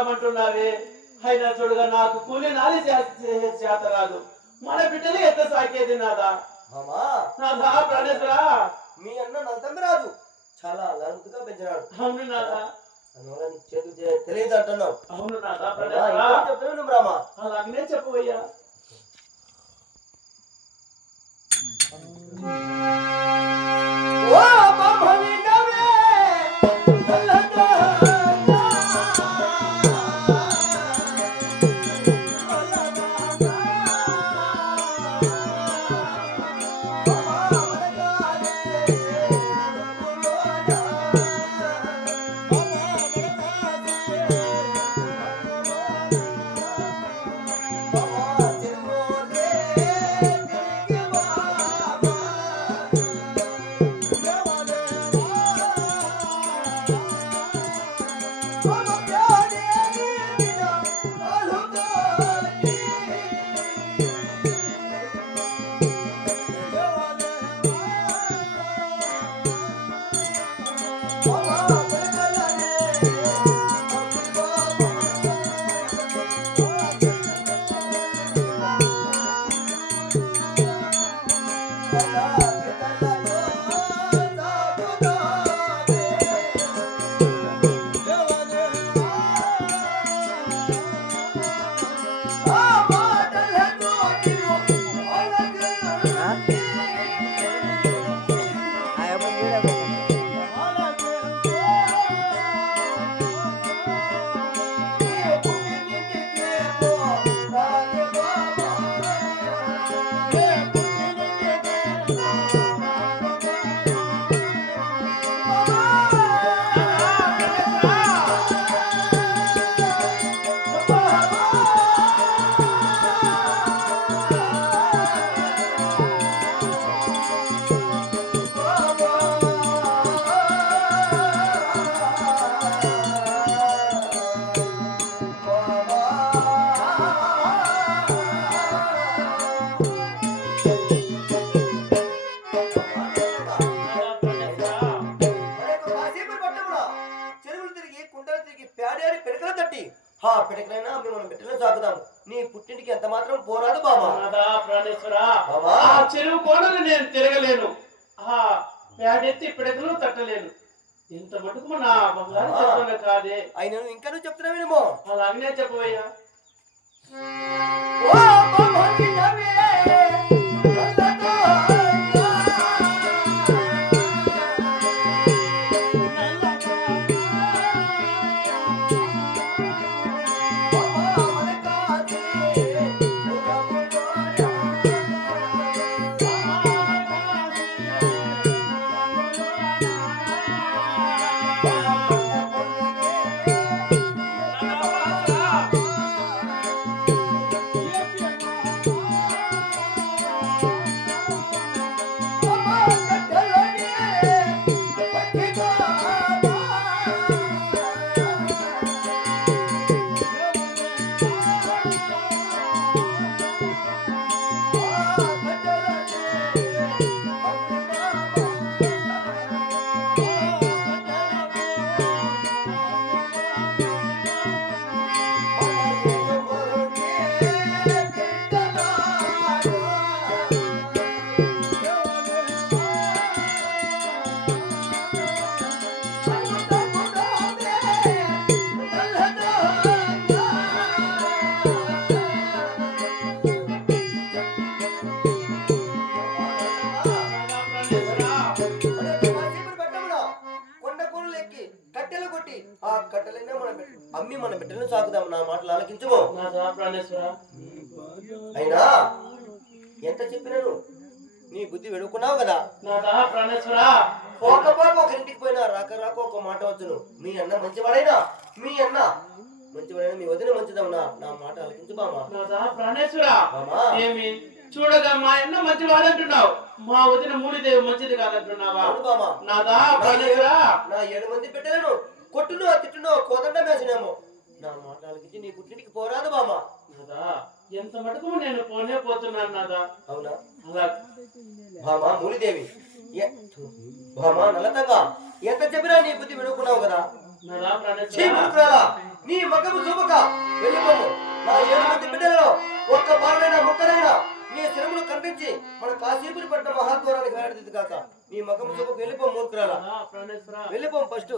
సాగుతామంటున్నావే. అయినా చూడగా నాకు కూలి నాలి చేత రాదు. మన బిడ్డలు ఎంత సాకేది నాదా. నాదా ప్రాణేశ్వరా, మీ అన్న నా తండ్రి రాదు చాలా అలర్ముగా పెంచినాడు. అవును నాదా. అందువల్ల నీ చేతులు తెలియదు అంటున్నావు. అవును నాదా. చెప్తున్నాను బ్రాహ్మ. అలాగనే చెప్పవయ్యా. పెడకలైనా మనం బిడ్డలు సాగుదాము. నీ పుట్టింటికి ఎంత మాత్రం పోరాదు బాబా. చెరువు కోడలు నేను తిరగలేను. పేడెత్తి పిడకలు తట్టలేను. ఇంత మటుకు నా బంగారు చెప్పడం కాదే. అయినా ఇంకా నువ్వు చెప్తున్నావేమో. అలాగనే చెప్పవయ్యా. అమ్మి మన బిడ్డలను సాగుదాము. నా మాటలు ఆలకించుకో. అయినా ఎంత చెప్పినాను నీ బుద్ధి వెడుకున్నావు కదా. ఒకరింటికి పోయినా రాక రాక ఒక మాట వచ్చును. మీ అన్న మంచివాడైనా మీ వదిన మంచిదమ్మా. నా మాట ఆలకించు బామా. చూడగా మా అన్న మంచివాడంటున్నావు, మా వదిన మూడిదేవి మంచిది కాదంటున్నావా? నా 7 మంది బిడ్డలను కొట్టును తిట్టును కోదండ వేసినాము. నా మాట ఆలకించి నీ పుట్టింటికి పోరాదు బామా. ఎంత మటుకు నేను పోనే పోతున్నాను నాదా. అవునా భామా మూలిదేవి భామా నలతంగా ఎంత చెప్పినా నీ బుద్ధి విడుకున్నావు కదా. నీ మగము చూపక వెళ్ళిపోము. నా 7 మంది బిడ్డలలో ఒక్క బాలైనా ముక్కనైనా నీ శిరమును ఖండించి మన కాశీపురి పట్టిన మహాద్వారానికి వేలాడదిద్దు కాక నీ మగము చూపక వెళ్ళిపో మూర్ఖురాలా. వెళ్ళిపోం ఫస్ట్.